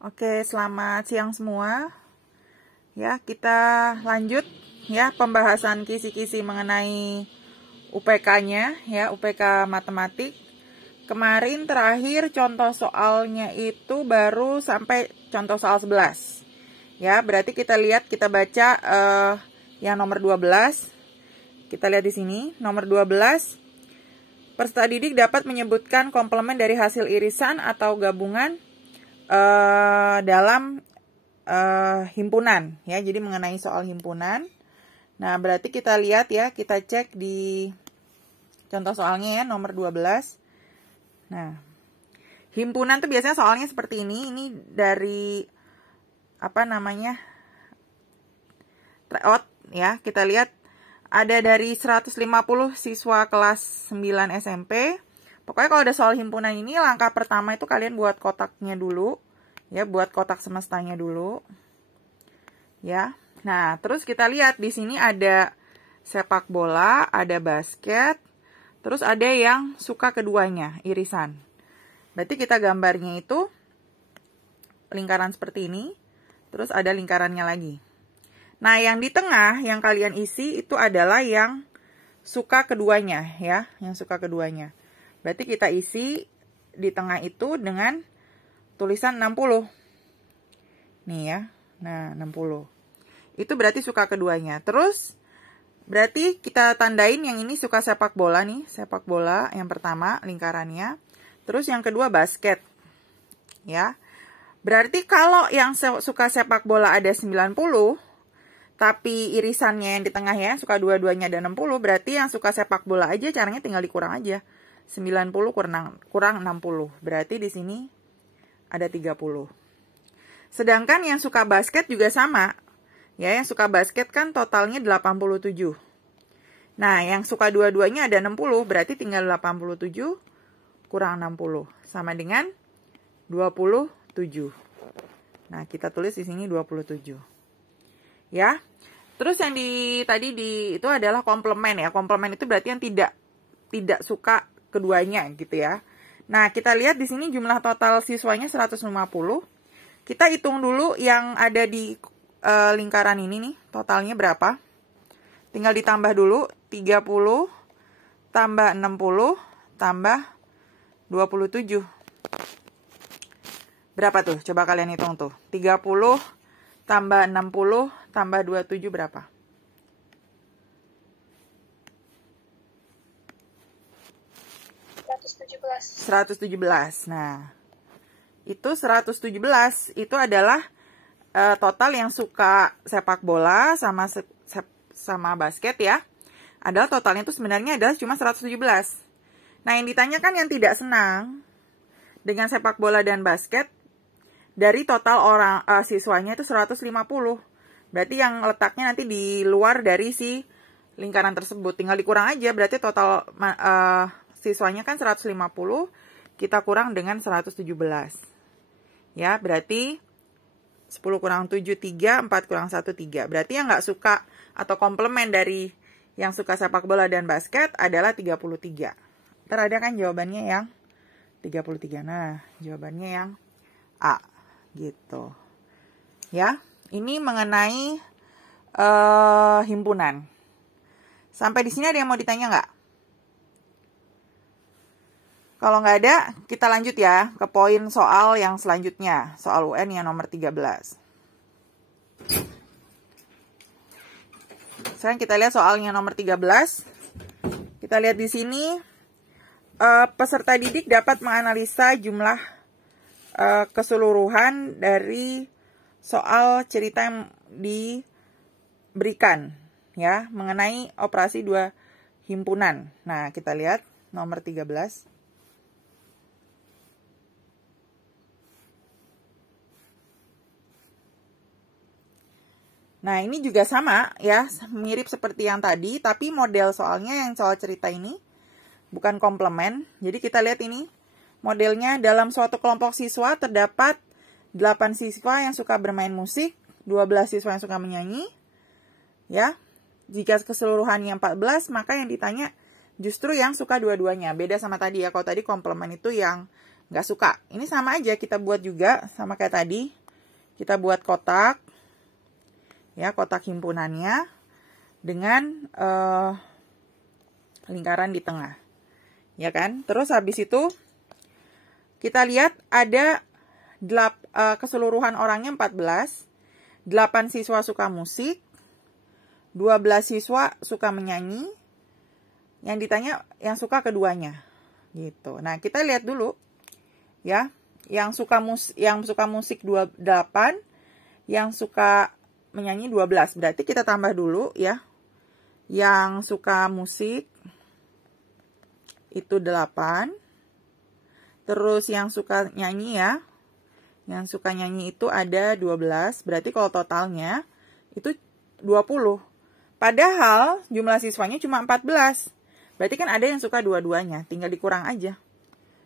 Oke, selamat siang semua. Ya, kita lanjut ya pembahasan kisi-kisi mengenai UPK-nya ya, UPK matematik. Kemarin terakhir contoh soalnya itu baru sampai contoh soal 11. Ya, berarti kita lihat, kita baca yang nomor 12. Kita lihat di sini, nomor 12. Peserta didik dapat menyebutkan komplement dari hasil irisan atau gabungan dalam himpunan ya, jadi mengenai soal himpunan. Nah, berarti kita lihat ya, kita cek di contoh soalnya ya, nomor 12. Nah, himpunan tuh biasanya soalnya seperti ini dari apa namanya, tryout ya. Kita lihat ada dari 150 siswa kelas 9 SMP. Pokoknya kalau ada soal himpunan ini, langkah pertama itu kalian buat kotaknya dulu. Ya, buat kotak semestanya dulu. Ya. Nah, terus kita lihat di sini ada sepak bola, ada basket, terus ada yang suka keduanya, irisan. Berarti kita gambarnya itu lingkaran seperti ini, terus ada lingkarannya lagi. Nah, yang di tengah yang kalian isi itu adalah yang suka keduanya ya, yang suka keduanya. Berarti kita isi di tengah itu dengan tulisan 60. Nih ya. Nah, 60. Itu berarti suka keduanya. Terus berarti kita tandain yang ini suka sepak bola nih. Sepak bola yang pertama lingkarannya. Terus yang kedua basket. Ya. Berarti kalau yang suka sepak bola ada 90, tapi irisannya yang di tengah ya, suka dua-duanya ada 60, berarti yang suka sepak bola aja caranya tinggal dikurang aja. 90 kurang 60. Berarti di sini ada 30. Sedangkan yang suka basket juga sama. Ya, yang suka basket kan totalnya 87. Nah, yang suka dua-duanya ada 60, berarti tinggal 87 kurang 60 sama dengan 27. Nah, kita tulis di sini 27. Ya. Terus yang tadi itu adalah komplement ya. Komplement itu berarti yang tidak suka keduanya gitu ya. Nah, kita lihat di sini jumlah total siswanya 150. Kita hitung dulu yang ada di lingkaran ini nih, totalnya berapa? Tinggal ditambah dulu, 30 tambah 60 tambah 27. Berapa tuh? Coba kalian hitung tuh. 30 tambah 60 tambah 27 berapa? 117. Nah, itu 117 itu adalah total yang suka sepak bola sama basket ya. Adalah totalnya itu sebenarnya adalah cuma 117. Nah, yang ditanyakan yang tidak senang dengan sepak bola dan basket, dari total orang siswanya itu 150. Berarti yang letaknya nanti di luar dari si lingkaran tersebut. Tinggal dikurang aja, berarti total siswanya kan 150, kita kurang dengan 117. Ya, berarti 10 kurang 7, 3, 4 kurang 1, 3. Berarti yang nggak suka atau komplement dari yang suka sepak bola dan basket adalah 33. Ntar ada kan jawabannya yang 33. Nah, jawabannya yang A. Gitu. Ya, ini mengenai himpunan. Sampai di sini ada yang mau ditanya nggak? Kalau nggak ada, kita lanjut ya ke poin soal yang selanjutnya. Soal UN yang nomor 13. Sekarang kita lihat soalnya nomor 13. Kita lihat di sini, peserta didik dapat menganalisa jumlah keseluruhan dari soal cerita yang diberikan ya mengenai operasi 2 himpunan. Nah, kita lihat nomor 13. Nah, ini juga sama ya, mirip seperti yang tadi, tapi model soalnya yang soal cerita ini bukan komplement. Jadi kita lihat ini, modelnya dalam suatu kelompok siswa terdapat 8 siswa yang suka bermain musik, 12 siswa yang suka menyanyi. Ya, jika keseluruhannya 14, maka yang ditanya justru yang suka dua-duanya. Beda sama tadi ya, kalau tadi komplement itu yang nggak suka. Ini sama aja, kita buat juga sama kayak tadi. Kita buat kotak, ya, kotak himpunannya dengan lingkaran di tengah, ya kan. Terus habis itu kita lihat ada keseluruhan orangnya 14, 8 siswa suka musik, 12 siswa suka menyanyi, yang ditanya yang suka keduanya, gitu. Nah, kita lihat dulu, ya, yang suka musik 8, yang suka menyanyi 12. Berarti kita tambah dulu, ya. Yang suka musik itu 8. Terus yang suka nyanyi, ya. Yang suka nyanyi itu ada 12. Berarti kalau totalnya itu 20. Padahal jumlah siswanya cuma 14. Berarti kan ada yang suka dua-duanya. Tinggal dikurang aja.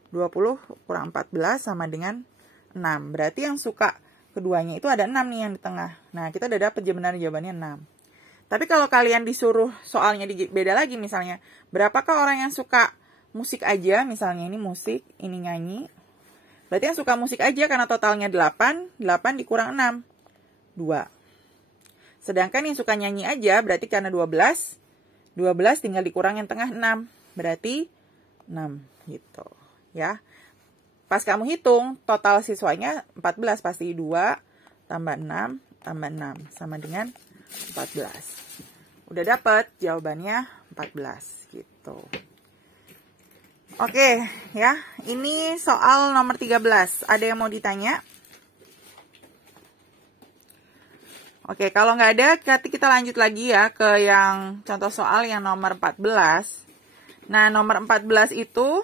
20 kurang 14 sama dengan 6. Berarti yang suka keduanya itu ada 6 nih yang di tengah. Nah, kita udah dapet jawabannya 6. Tapi kalau kalian disuruh soalnya beda lagi, misalnya, berapakah orang yang suka musik aja? Misalnya ini musik, ini nyanyi. Berarti yang suka musik aja karena totalnya 8, 8 dikurang 6, 2. Sedangkan yang suka nyanyi aja berarti karena 12, 12 tinggal dikurang yang tengah 6. Berarti 6 gitu, ya. Pas kamu hitung total siswanya 14, pasti 2 tambah 6 tambah 6 sama dengan 14. Udah dapet jawabannya 14 gitu. Oke, ya. Ini soal nomor 13. Ada yang mau ditanya? Oke, kalau nggak ada, nanti kita lanjut lagi ya ke yang contoh soal yang nomor 14. Nah, nomor 14 itu,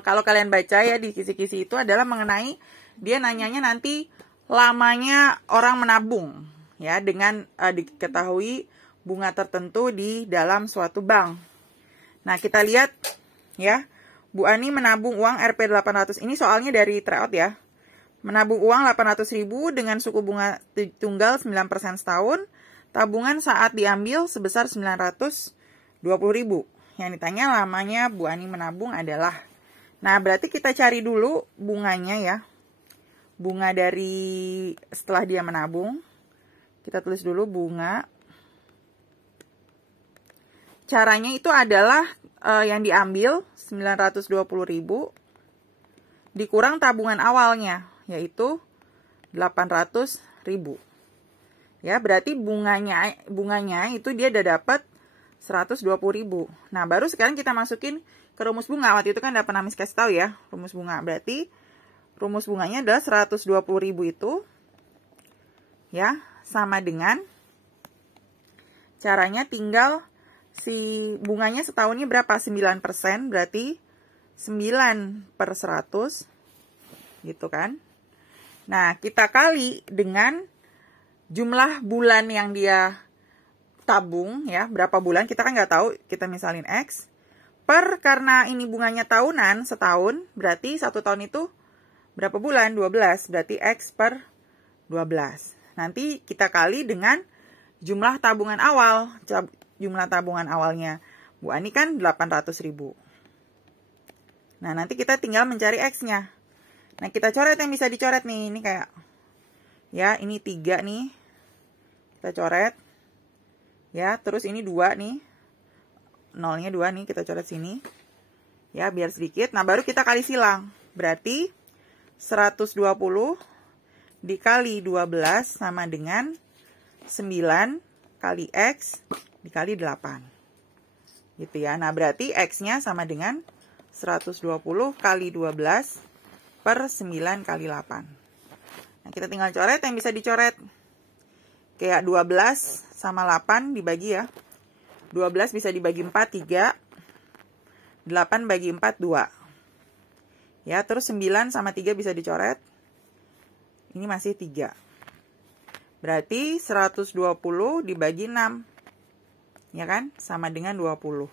kalau kalian baca ya di kisi-kisi itu adalah mengenai, dia nanyanya nanti lamanya orang menabung, ya, dengan diketahui bunga tertentu di dalam suatu bank. Nah, kita lihat, ya, Bu Ani menabung uang Rp 800. Ini soalnya dari tryout ya. Menabung uang 800.000 dengan suku bunga tunggal 9% setahun. Tabungan saat diambil sebesar 920.000. Yang ditanya lamanya Bu Ani menabung adalah. Nah, berarti kita cari dulu bunganya ya. Bunga dari setelah dia menabung. Kita tulis dulu bunga. Caranya itu adalah yang diambil 920.000 dikurang tabungan awalnya, yaitu 800.000. Ya, berarti bunganya itu dia udah dapat 120.000. Nah, baru sekarang kita masukin ke rumus bunga. Waktu itu kan udah pernah Miss kasih tahu ya, rumus bunga. Berarti rumus bunganya adalah 120.000 itu, ya, sama dengan, caranya tinggal si bunganya setahunnya berapa? 9%, berarti 9/100, gitu kan. Nah, kita kali dengan jumlah bulan yang dia tabung, ya, berapa bulan, kita kan nggak tahu, kita misalin X, karena ini bunganya tahunan, setahun, berarti 1 tahun itu berapa bulan? 12, berarti X per 12. Nanti kita kali dengan jumlah tabungan awal. Jumlah tabungan awalnya Bu Ani kan 800.000. Nah, nanti kita tinggal mencari X-nya. Nah, kita coret yang bisa dicoret nih. Ini kayak, ya, ini 3 nih. Kita coret. Ya, terus ini 2 nih. Nolnya 2 nih, kita coret sini. Ya, biar sedikit. Nah, baru kita kali silang. Berarti 120 dikali 12 sama dengan 9 kali X dikali 8. Gitu ya. Nah, berarti X-nya sama dengan 120 kali 12 per 9 kali 8. Nah, kita tinggal coret yang bisa dicoret. Kayak 12 sama 8 dibagi ya. 12 bisa dibagi 4, 3. 8 bagi 4, 2. Ya, terus 9 sama 3 bisa dicoret. Ini masih 3. Berarti 120 dibagi 6. Ya kan? Sama dengan 20.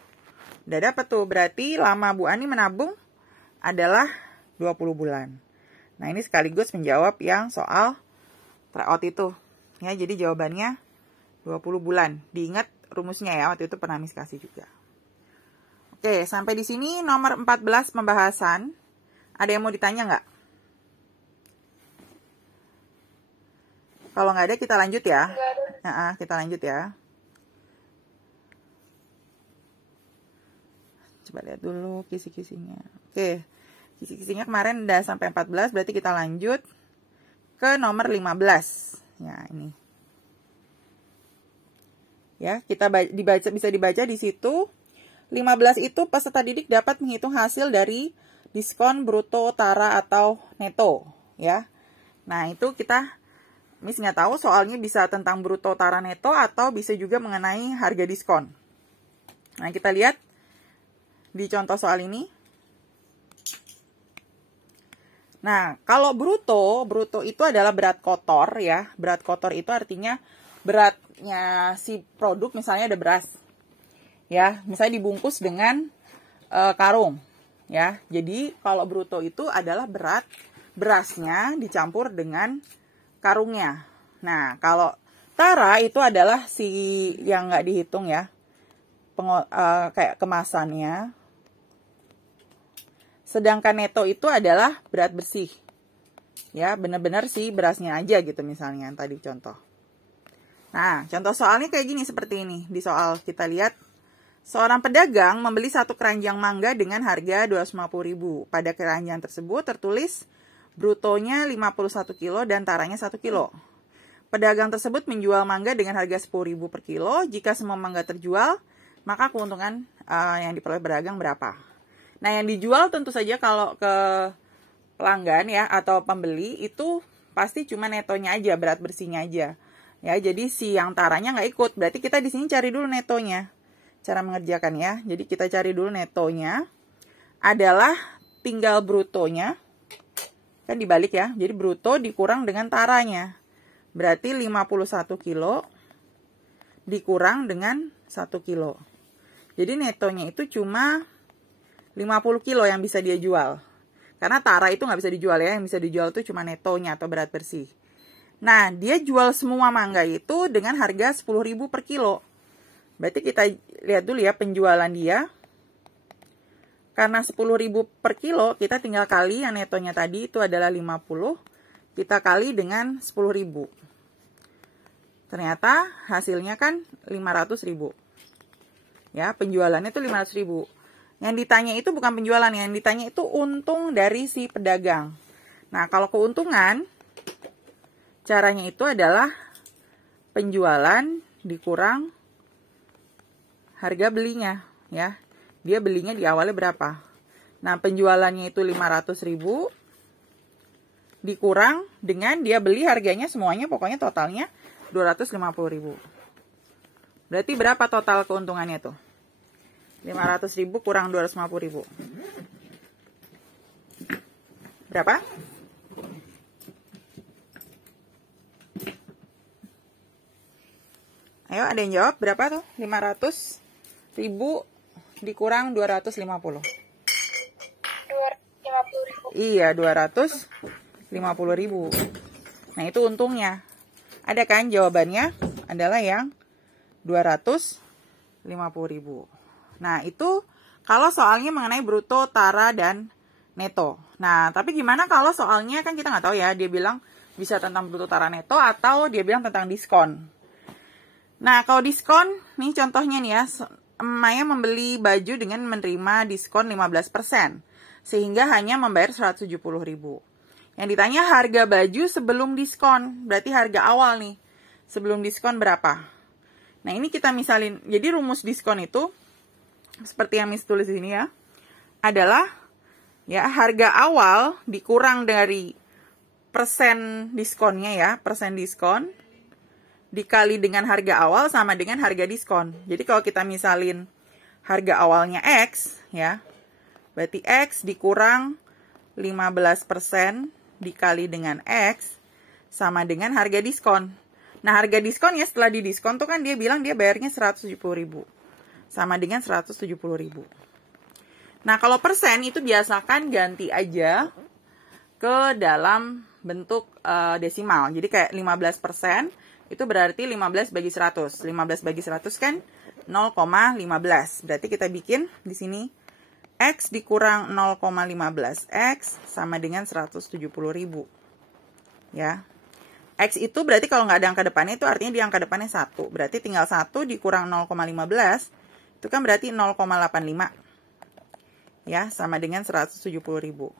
Udah dapet tuh. Berarti lama Bu Ani menabung adalah 20 bulan. Nah, ini sekaligus menjawab yang soal tryout itu. Ya, jadi jawabannya 20 bulan. Diingat rumusnya ya, waktu itu pernah Miss kasih juga. Oke, sampai di sini nomor 14 pembahasan. Ada yang mau ditanya nggak? Kalau nggak ada, kita lanjut ya. Nah, kita lanjut ya. Coba lihat dulu kisi-kisinya. Oke, kisi-kisinya kemarin udah sampai 14, berarti kita lanjut ke nomor 15. Ya, ini. Ya, kita bisa dibaca di situ. 15 itu peserta didik dapat menghitung hasil dari diskon bruto, tara, atau neto. Ya, nah itu kita Miss nggak tahu soalnya bisa tentang bruto, tara, neto atau bisa juga mengenai harga diskon. Nah, kita lihat di contoh soal ini. Nah, kalau bruto itu adalah berat kotor ya. Berat kotor itu artinya beratnya si produk, misalnya ada beras. Ya, misalnya dibungkus dengan karung. Ya, jadi kalau bruto itu adalah berat berasnya dicampur dengan karungnya. Nah, kalau tara itu adalah si yang nggak dihitung ya, kayak kemasannya. Sedangkan neto itu adalah berat bersih. Ya, benar-benar si berasnya aja gitu misalnya yang tadi contoh. Nah, contoh soalnya kayak gini seperti ini. Di soal kita lihat, seorang pedagang membeli satu keranjang mangga dengan harga 250.000. Pada keranjang tersebut tertulis brutonya 51 kilo dan taranya 1 kilo. Pedagang tersebut menjual mangga dengan harga 10.000 per kilo. Jika semua mangga terjual, maka keuntungan yang diperoleh pedagang berapa? Nah, yang dijual tentu saja kalau ke pelanggan ya atau pembeli itu pasti cuma netonya aja, berat bersihnya aja. Ya, jadi si yang taranya nggak ikut. Berarti kita di sini cari dulu netonya. Cara mengerjakan ya. Jadi kita cari dulu netonya. Adalah tinggal brutonya. Kan dibalik ya. Jadi bruto dikurang dengan taranya. Berarti 51 kilo dikurang dengan 1 kilo. Jadi netonya itu cuma 50 kilo yang bisa dia jual. Karena tara itu nggak bisa dijual ya. Yang bisa dijual itu cuma netonya atau berat bersih. Nah, dia jual semua mangga itu dengan harga 10.000 per kilo. Berarti kita lihat dulu ya penjualan dia. Karena 10.000 per kilo, kita tinggal kali yang netonya tadi itu adalah 50. Kita kali dengan 10.000. Ternyata hasilnya kan 500.000. Ya, penjualannya itu 500.000. Yang ditanya itu bukan penjualan, yang ditanya itu untung dari si pedagang. Nah, kalau keuntungan, caranya itu adalah penjualan dikurang harga belinya. Ya, dia belinya di awalnya berapa? Nah, penjualannya itu 500.000 dikurang dengan dia beli harganya semuanya, pokoknya totalnya 250.000. Berarti berapa total keuntungannya tuh? 500.000 kurang 250.000. Berapa? Ayo, ada yang jawab? Berapa tuh? 500.000 dikurang 250. 250.000. Iya, 250.000. Nah, itu untungnya. Ada kan jawabannya? Adalah yang 250.000. Nah, itu kalau soalnya mengenai bruto, tara, dan neto. Nah, tapi gimana kalau soalnya kan kita nggak tahu ya. Dia bilang bisa tentang bruto, tara, neto, atau dia bilang tentang diskon. Nah, kalau diskon, nih contohnya nih ya. Maya membeli baju dengan menerima diskon 15%. Sehingga hanya membayar 170.000. Yang ditanya harga baju sebelum diskon. Berarti harga awal nih. Sebelum diskon berapa? Nah, ini kita misalin. Jadi rumus diskon itu, seperti yang Miss tulis di sini ya. Adalah ya harga awal dikurang dari persen diskonnya ya. Persen diskon. Dikali dengan harga awal sama dengan harga diskon. Jadi kalau kita misalin harga awalnya X ya. Berarti X dikurang 15% dikali dengan X sama dengan harga diskon. Nah, harga diskonnya setelah didiskon tuh kan dia bilang dia bayarnya 170.000. Sama dengan 170.000. Nah, kalau persen itu biasakan ganti aja ke dalam bentuk desimal. Jadi kayak 15%. Itu berarti 15 bagi 100. 15 bagi 100 kan 0,15. Berarti kita bikin di sini X dikurang 0,15X sama dengan 170.000. Ya. X itu berarti kalau nggak ada angka depannya itu artinya di angka depannya 1. Berarti tinggal 1 dikurang 0,15. Itu kan berarti 0,85. Ya, sama dengan 170.000.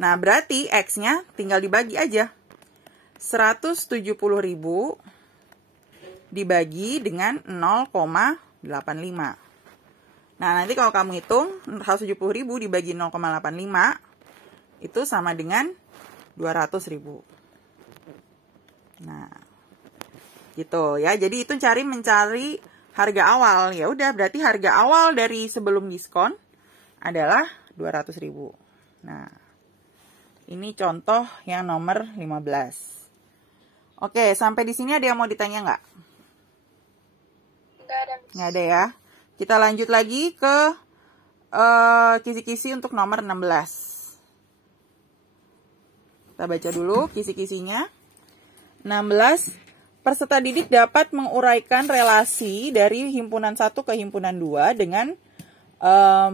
Nah, berarti X-nya tinggal dibagi aja. 170.000 dibagi dengan 0,85. Nah, nanti kalau kamu hitung 170.000 dibagi 0,85 itu sama dengan 200.000. Nah, gitu ya. Jadi itu mencari harga awal. Ya udah, berarti harga awal dari sebelum diskon adalah 200.000. Nah, ini contoh yang nomor 15. Oke, sampai di sini ada yang mau ditanya nggak? Nggak ada ya. Kita lanjut lagi ke kisi-kisi untuk nomor 16. Kita baca dulu kisi-kisinya. 16. Peserta didik dapat menguraikan relasi dari himpunan 1 ke himpunan 2 dengan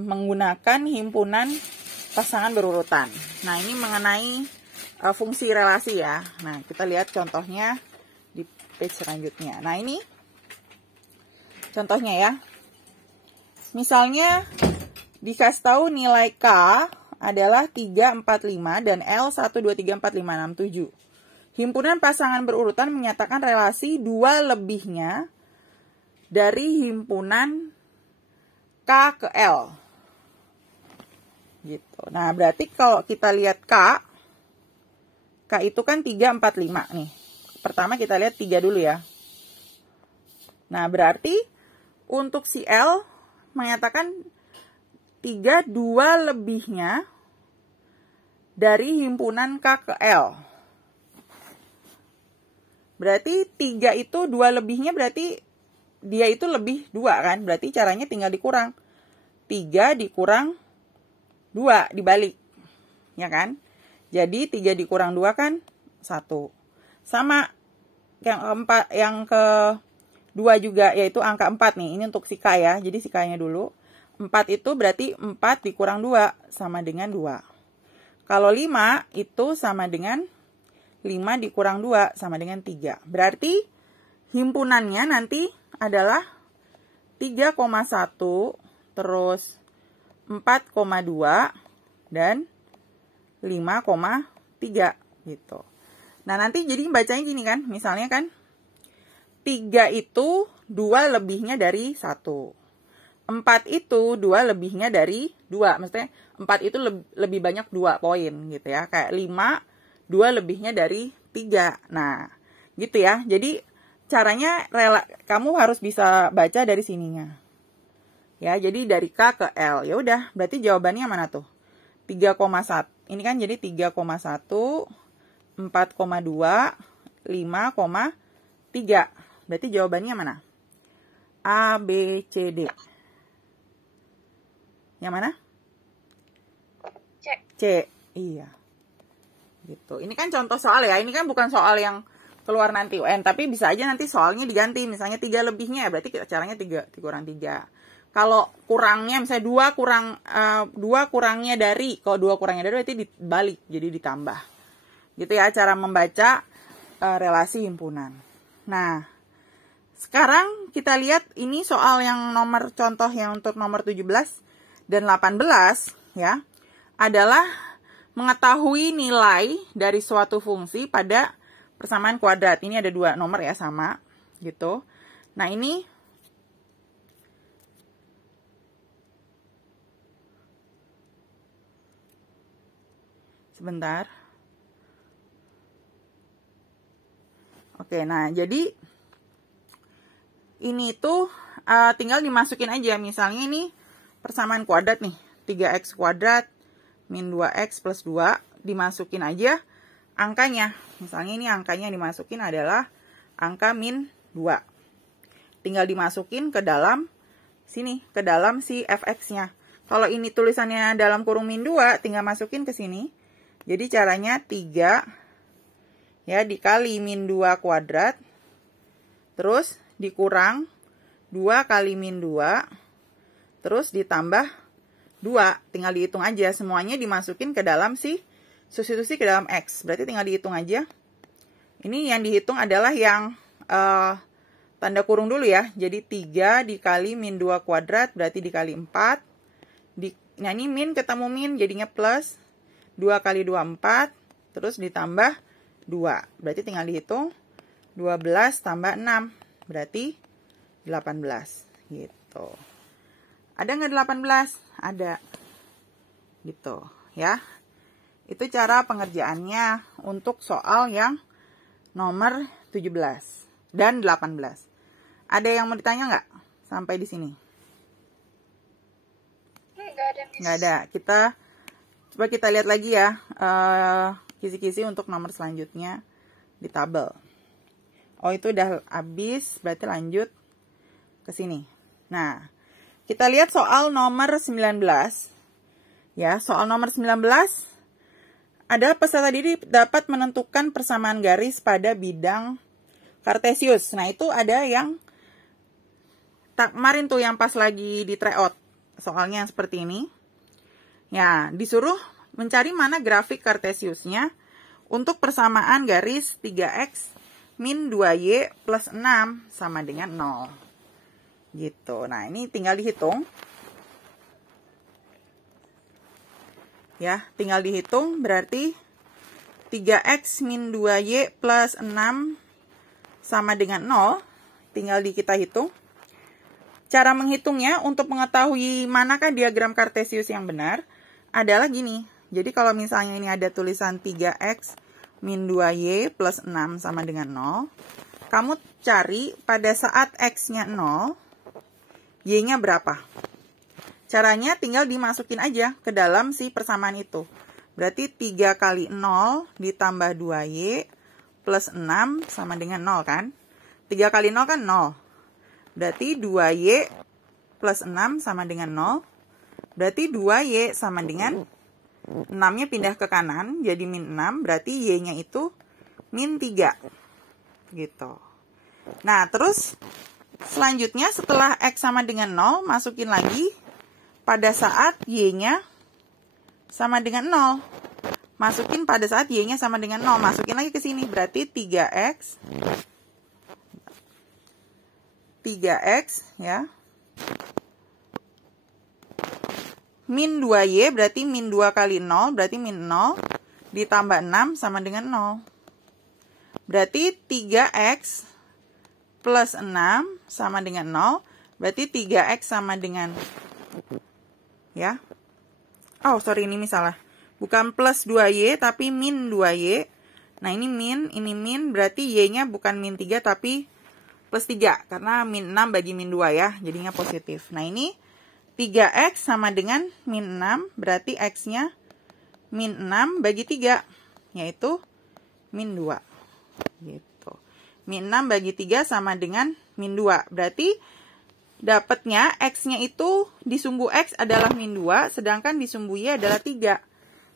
menggunakan himpunan pasangan berurutan. Nah, ini mengenai fungsi relasi ya. Nah, kita lihat contohnya di page selanjutnya. Nah, ini contohnya ya. Misalnya dikasih tahu nilai K adalah 3, 4, 5 dan L 1, 2, 3, 4, 5, 6, 7. Himpunan pasangan berurutan menyatakan relasi 2 lebihnya dari himpunan K ke L. Gitu. Nah, berarti kalau kita lihat K itu kan 3, 4, 5 nih. Pertama kita lihat 3 dulu ya. Nah, berarti untuk si L menyatakan 3, 2 lebihnya dari himpunan K ke L. Berarti 3 itu 2 lebihnya berarti dia itu lebih 2 kan. Berarti caranya tinggal dikurang. 3 dikurang 2 dibalik. Ya kan? Jadi 3 dikurang 2 kan 1. Sama yang ke 2 juga, yaitu angka 4 nih. Ini untuk si K ya. Jadi si K-nya dulu. 4 itu berarti 4 dikurang 2 sama dengan 2. Kalau 5 itu sama dengan 5 dikurang 2 sama dengan 3. Berarti himpunannya nanti adalah 3,1 terus 4,2 dan 5,3 gitu. Nah, nanti jadi bacanya gini kan. Misalnya kan 3 itu 2 lebihnya dari 1. 4 itu 2 lebihnya dari 2. Maksudnya 4 itu lebih banyak 2 poin gitu ya. Kayak 5, 2 lebihnya dari 3. Nah, gitu ya. Jadi caranya kamu harus bisa baca dari sininya. Ya, jadi dari K ke L. Ya udah, berarti jawabannya mana tuh? 3,1. Ini kan jadi 3,1, 4,2, 5,3. Berarti jawabannya mana? A, B, C, D. Yang mana? C. C. Iya. Gitu. Ini kan contoh soal ya. Ini kan bukan soal yang keluar nanti UN. Tapi bisa aja nanti soalnya diganti. Misalnya 3 lebihnya. Berarti caranya 3 dikurang 3. Kalau kurangnya misalnya 2 kurangnya dari. Kalau 2 kurangnya dari berarti dibalik. Jadi ditambah. Gitu ya cara membaca relasi himpunan. Nah. Sekarang kita lihat ini soal yang nomor contoh yang untuk nomor 17 dan 18 ya adalah mengetahui nilai dari suatu fungsi pada persamaan kuadrat. Ini ada 2 nomor ya sama gitu. Nah, ini sebentar. Oke, nah jadi ini tuh tinggal dimasukin aja. Misalnya ini persamaan kuadrat nih. 3x kuadrat min 2x plus 2. Dimasukin aja angkanya. Misalnya ini angkanya yang dimasukin adalah angka min 2. Tinggal dimasukin ke dalam sini. Ke dalam si fx-nya. Kalau ini tulisannya dalam kurung min 2, tinggal masukin ke sini. Jadi caranya 3 ya dikali min 2 kuadrat. Terus dikurang 2 kali min 2, terus ditambah 2. Tinggal dihitung aja. Semuanya dimasukin ke dalam substitusi ke dalam X. Berarti tinggal dihitung aja. Ini yang dihitung adalah yang tanda kurung dulu ya. Jadi 3 dikali min 2 kuadrat berarti dikali 4. Nah ini min ketemu min jadinya plus. 2 kali 2 4. Terus ditambah 2. Berarti tinggal dihitung. 12 tambah 6. Berarti 18. Gitu. Ada nggak 18? Ada. Gitu ya. Itu cara pengerjaannya untuk soal yang nomor 17 dan 18. Ada yang mau ditanya nggak sampai di sini? Nggak ada, Miss. Nggak ada. Coba kita lihat lagi ya kisi-kisi untuk nomor selanjutnya di tabel. Oh itu udah habis, berarti lanjut ke sini. Nah, kita lihat soal nomor 19. Ya, soal nomor 19 ada peserta didik dapat menentukan persamaan garis pada bidang kartesius. Nah, itu ada yang kemarin tuh yang pas lagi di tryout. Soalnya seperti ini. Ya, disuruh mencari mana grafik kartesiusnya untuk persamaan garis 3x min 2y plus 6 sama dengan 0. Gitu. Nah, ini tinggal dihitung. Ya, tinggal dihitung berarti 3x min 2y plus 6 sama dengan 0. Tinggal kita hitung. Cara menghitungnya untuk mengetahui manakah diagram kartesius yang benar adalah gini. Jadi kalau misalnya ini ada tulisan 3x min 2y plus 6 sama dengan 0. Kamu cari pada saat x-nya 0, y-nya berapa? Caranya tinggal dimasukin aja ke dalam si persamaan itu. Berarti 3 kali 0 ditambah 2y plus 6 sama dengan 0 kan? 3 kali 0 kan 0. Berarti 2y plus 6 sama dengan 0. Berarti 2y sama dengan 6-nya pindah ke kanan jadi min 6. Berarti y-nya itu min 3. Gitu. Nah terus selanjutnya setelah x sama dengan 0 masukin lagi pada saat y-nya sama dengan 0. Masukin pada saat y-nya sama dengan 0. Masukin lagi ke sini. Berarti 3x ya. Min 2y berarti min 2 kali 0. Berarti min 0 ditambah 6 sama dengan 0. Berarti 3x plus 6 sama dengan 0. Berarti 3x sama dengan ya. Oh, sorry ini salah. Bukan plus 2y tapi min 2y. Nah, ini min, berarti y-nya bukan min 3 tapi plus 3 karena min 6 bagi min 2 ya. Jadinya positif. Nah, ini 3x sama dengan min 6, berarti x-nya min 6 bagi 3 yaitu min 2. Gitu. Min 6 bagi 3 sama dengan min 2. Berarti dapatnya x-nya itu di sumbu x adalah min 2, sedangkan di sumbu y adalah 3.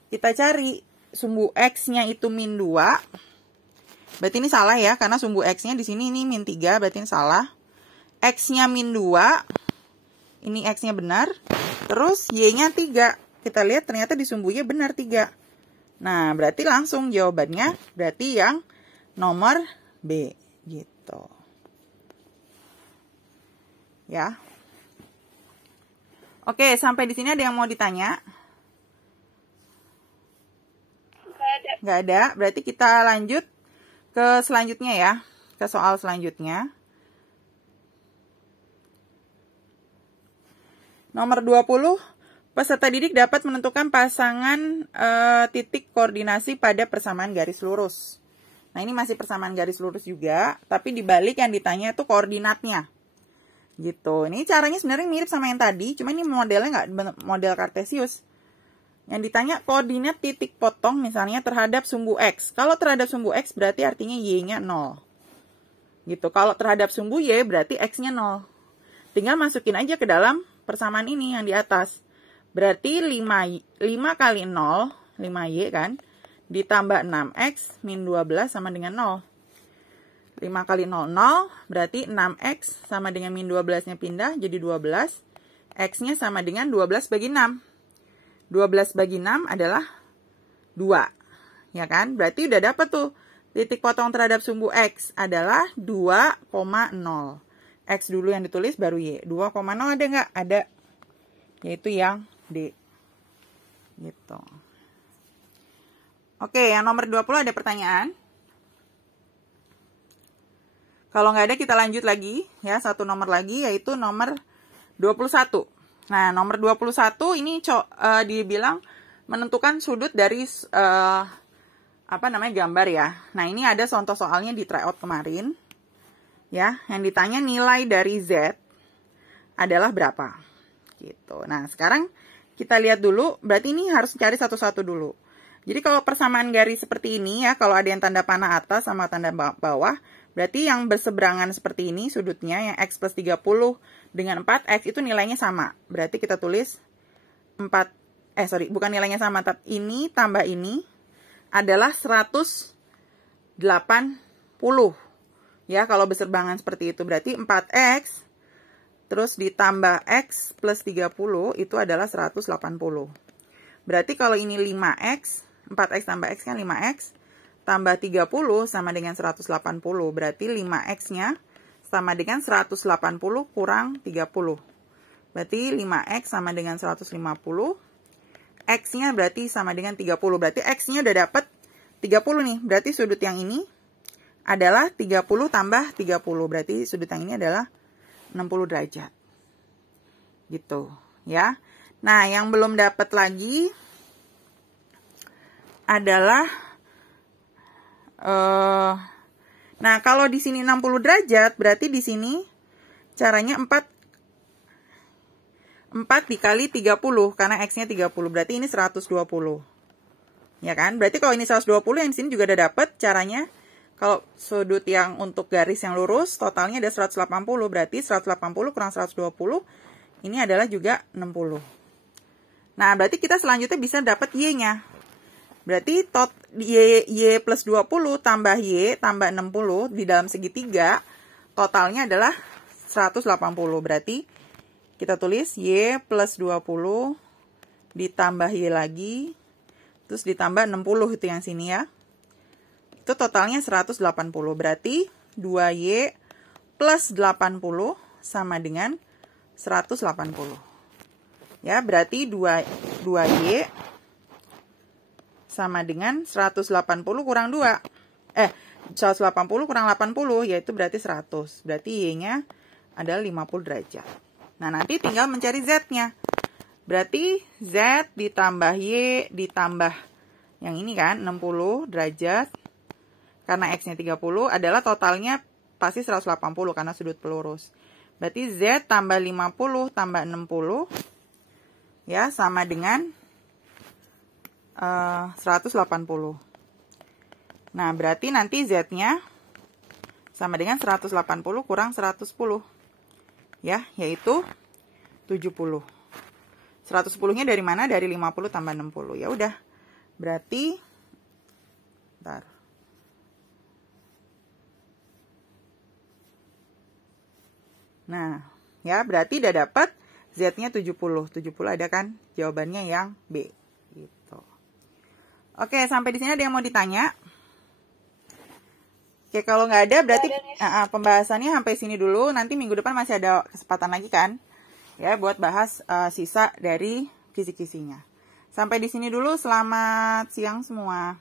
Kita cari sumbu x-nya itu min 2. Berarti ini salah ya, karena sumbu x-nya di sini ini min 3, berarti ini salah. X-nya min 2, ini x-nya benar. Terus y-nya 3. Kita lihat ternyata di sumbu y benar 3. Nah, berarti langsung jawabannya berarti yang nomor B. Gitu. Ya. Oke, sampai di sini ada yang mau ditanya? Nggak ada. Berarti kita lanjut ke selanjutnya ya. Ke soal selanjutnya. Nomor 20. Peserta didik dapat menentukan pasangan titik koordinasi pada persamaan garis lurus. Nah, ini masih persamaan garis lurus juga. Tapi dibalik yang ditanya itu koordinatnya. Gitu. Ini caranya sebenarnya mirip sama yang tadi, cuma ini modelnya nggak model kartesius. Yang ditanya koordinat titik potong misalnya terhadap sumbu x. Kalau terhadap sumbu x berarti artinya y-nya 0. Gitu. Kalau terhadap sumbu y berarti x-nya 0. Tinggal masukin aja ke dalam persamaan ini yang di atas. Berarti 5 kali 0, 5y kan, ditambah 6x min 12 sama dengan 0. 5 kali 0, 0. Berarti 6x sama dengan min 12-nya pindah jadi 12. X-nya sama dengan 12 bagi 6. 12 bagi 6 adalah 2. Ya kan? Berarti udah dapat tuh. Titik potong terhadap sumbu X adalah 2,0. X dulu yang ditulis baru Y. 2,0 ada nggak? Ada. Yaitu yang D. Gitu. Oke, yang nomor 20 ada pertanyaan. Kalau nggak ada kita lanjut lagi. Ya, satu nomor lagi yaitu nomor 21. Nah, nomor 21 ini dibilang menentukan sudut dari gambar ya. Nah, ini ada contoh soalnya di tryout kemarin. Ya, yang ditanya nilai dari Z adalah berapa? Gitu. Nah, sekarang kita lihat dulu, berarti ini harus cari satu-satu dulu. Jadi kalau persamaan garis seperti ini ya, kalau ada yang tanda panah atas sama tanda bawah, berarti yang berseberangan seperti ini sudutnya, yang X plus 30 dengan 4X itu nilainya sama. Berarti kita tulis bukan nilainya sama, tapi ini tambah ini adalah 180. Ya, kalau berseberangan seperti itu berarti 4X terus ditambah X plus 30 itu adalah 180. Berarti kalau ini 5X, 4X tambah X kan 5X, tambah 30 sama dengan 180. Berarti 5X-nya sama dengan 180 kurang 30. Berarti 5X sama dengan 150. X-nya berarti sama dengan 30. Berarti X-nya udah dapat 30 nih. Berarti sudut yang ini adalah 30 tambah 30. Berarti sudut yang ini adalah 60 derajat. Gitu, ya. Nah, yang belum dapat lagi adalah nah, kalau di sini 60 derajat, berarti di sini caranya 4 dikali 30 karena X-nya 30. Berarti ini 120. Ya kan? Berarti kalau ini 120 yang di sini juga udah dapat caranya. Kalau sudut yang untuk garis yang lurus totalnya ada 180. Berarti 180 kurang 120 ini adalah juga 60. Nah, berarti kita selanjutnya bisa dapat Y-nya. Berarti Y plus 20 tambah Y tambah 60 di dalam segitiga totalnya adalah 180. Berarti kita tulis Y plus 20 ditambah Y lagi, terus ditambah 60 itu yang sini ya. Itu totalnya 180. Berarti 2Y plus 80 sama dengan 180. Ya, berarti 2Y sama dengan 180 kurang 2. 180 kurang 80 yaitu berarti 100. Berarti Y-nya adalah 50 derajat. Nah, nanti tinggal mencari Z-nya. Berarti Z ditambah Y ditambah yang ini kan 60 derajat. Karena X-nya 30 adalah totalnya pasti 180 karena sudut pelurus. Berarti Z tambah 50 tambah 60 ya sama dengan 180. Nah, berarti nanti Z-nya sama dengan 180 kurang 110. Ya, yaitu 70. 110-nya dari mana? Dari 50 tambah 60. Ya udah. Berarti bentar. Nah, ya berarti udah dapat Z-nya 70. 70 ada kan? Jawabannya yang B. Gitu. Oke, sampai di sini ada yang mau ditanya? Oke, kalau nggak ada berarti pembahasannya sampai sini dulu. Nanti minggu depan masih ada kesempatan lagi kan? Ya, buat bahas sisa dari kisi-kisinya. Sampai di sini dulu. Selamat siang semua.